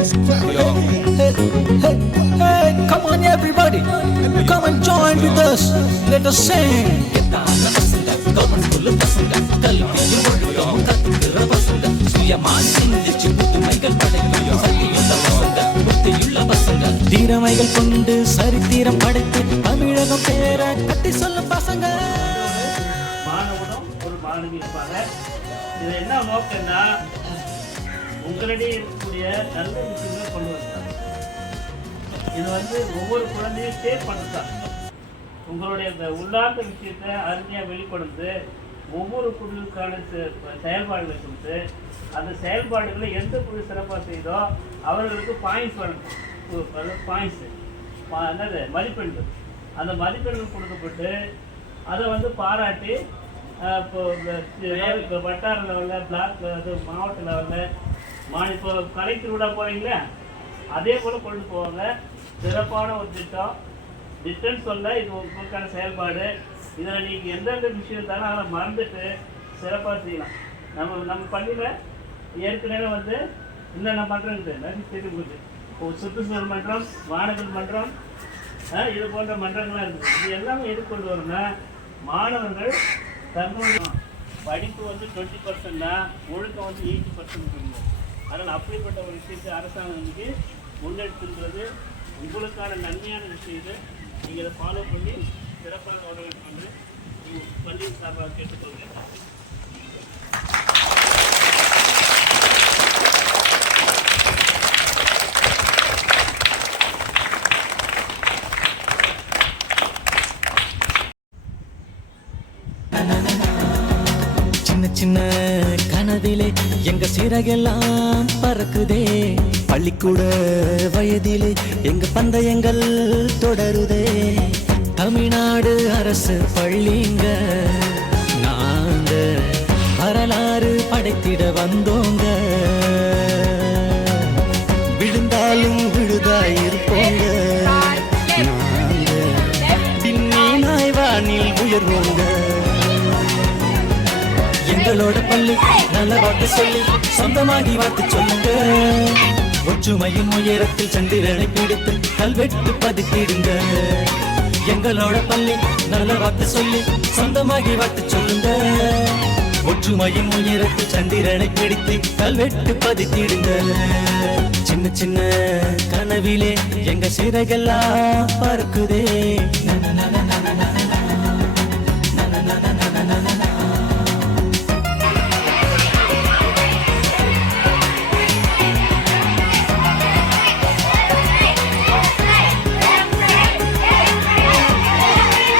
Hey, hey, hey, come on everybody, come and join with us. Let us sing. தீரமைகள் கொண்டு சரித்திரம் படைத்து தமிழகம் பேர கட்டி பசங்க மாணவனும் ஒரு மாணவி இருப்பாங்க என்ன நோக்கம்னா உங்களிடையே இருக்கக்கூடிய நல்ல விஷயங்களை கொண்டு வந்தாங்க. இது வந்து ஒவ்வொரு குழந்தையும் ஷேர் பண்ணுறாங்க உங்களுடைய இந்த உள்ளார்ந்த விஷயத்தை அருமையாக வெளிப்படுத்து ஒவ்வொரு குழுவுக்கான செ- செயல்பாடுகளை கொடுத்து அந்த செயல்பாடுகளை எந்த குழு சிறப்பாக செய்தோ அவர்களுக்கு பாயிண்ட்ஸ் வழங்கும். பாயிண்ட்ஸு என்னது? மதிப்பெண்கள். அந்த மதிப்பெண்கள் கொடுக்கப்பட்டு அதை வந்து பாராட்டி இந்த இப்போ வட்டார லெவலில் பிளாக் அது மாவட்ட லெவலில் மாநில இப்போ கலை விட போகிறீங்களா அதே போல் கொண்டு போவாங்க. சிறப்பான ஒரு திட்டம். டிஸ்டன்ஸ் சொல்ல இது உங்களுக்கான செயல்பாடு. இதில் நீங்கள் எந்தெந்த விஷயம் தானே அதை மறந்துட்டு சிறப்பாக செய்யலாம். நம்ம நம்ம பள்ளியில் ஏற்கனவே வந்து என்னென்ன மன்றம் இருக்குது தெரியும் உங்களுக்கு இப்போ சுற்றுச்சூழல் மன்றம் மாணவர் மன்றம் இது போன்ற மன்றங்கள்லாம் இருக்குது இது எல்லாமே எது கொண்டு வரும்னா மாணவர்கள் தங்களுடைய படிப்பு வந்து டுவெண்ட்டி பர்சன்ட்னா ஒழுக்கம் வந்து எயிட்டி பர்சன்ட் அதனால் அப்படிப்பட்ட ஒரு விஷயத்தை அரசாங்கம் வந்து முன்னெடுத்துன்றது உங்களுக்கான நன்மையான விஷயத்தை நீங்கள் இதை ஃபாலோ பண்ணி சிறப்பாக கவர்மெண்ட் பண்ணி பள்ளியின் சார்பாக கேட்டுக்கொள்கிறேன். சின்ன கனதிலே கனவிலே எங்க சிறகெல்லாம் பறக்குதே. பள்ளிக்கூட வயதிலே எங்க பந்தயங்கள் தொடருதே. தமிழ்நாடு அரசு பள்ளிங்க நாங்க வரலாறு படைத்திட வந்தோங்க. விழுந்தாலும் விழுதாயிருப்போங்க. நாங்க பின்னீனாய் நாய்வானில் உயர்வோங்க. எங்களோட பள்ளி நல்ல வாக்கு சொல்லி சொந்தமாகி வாக்கு சொல்லுங்க. ஒற்றுமையின் உயரத்தில் சந்திரனை பிடித்து கல்வெட்டு பதித்திடுங்க எங்களோட பள்ளி நல்ல வாக்கு சொல்லி சொந்தமாகி வாக்கு சொல்லுங்க. ஒற்றுமையின் உயரத்தில் சந்திரனை பிடித்து கல்வெட்டு பதித்திடுங்க சின்ன சின்ன கனவிலே எங்க சிறகெல்லாம் பறக்குதே.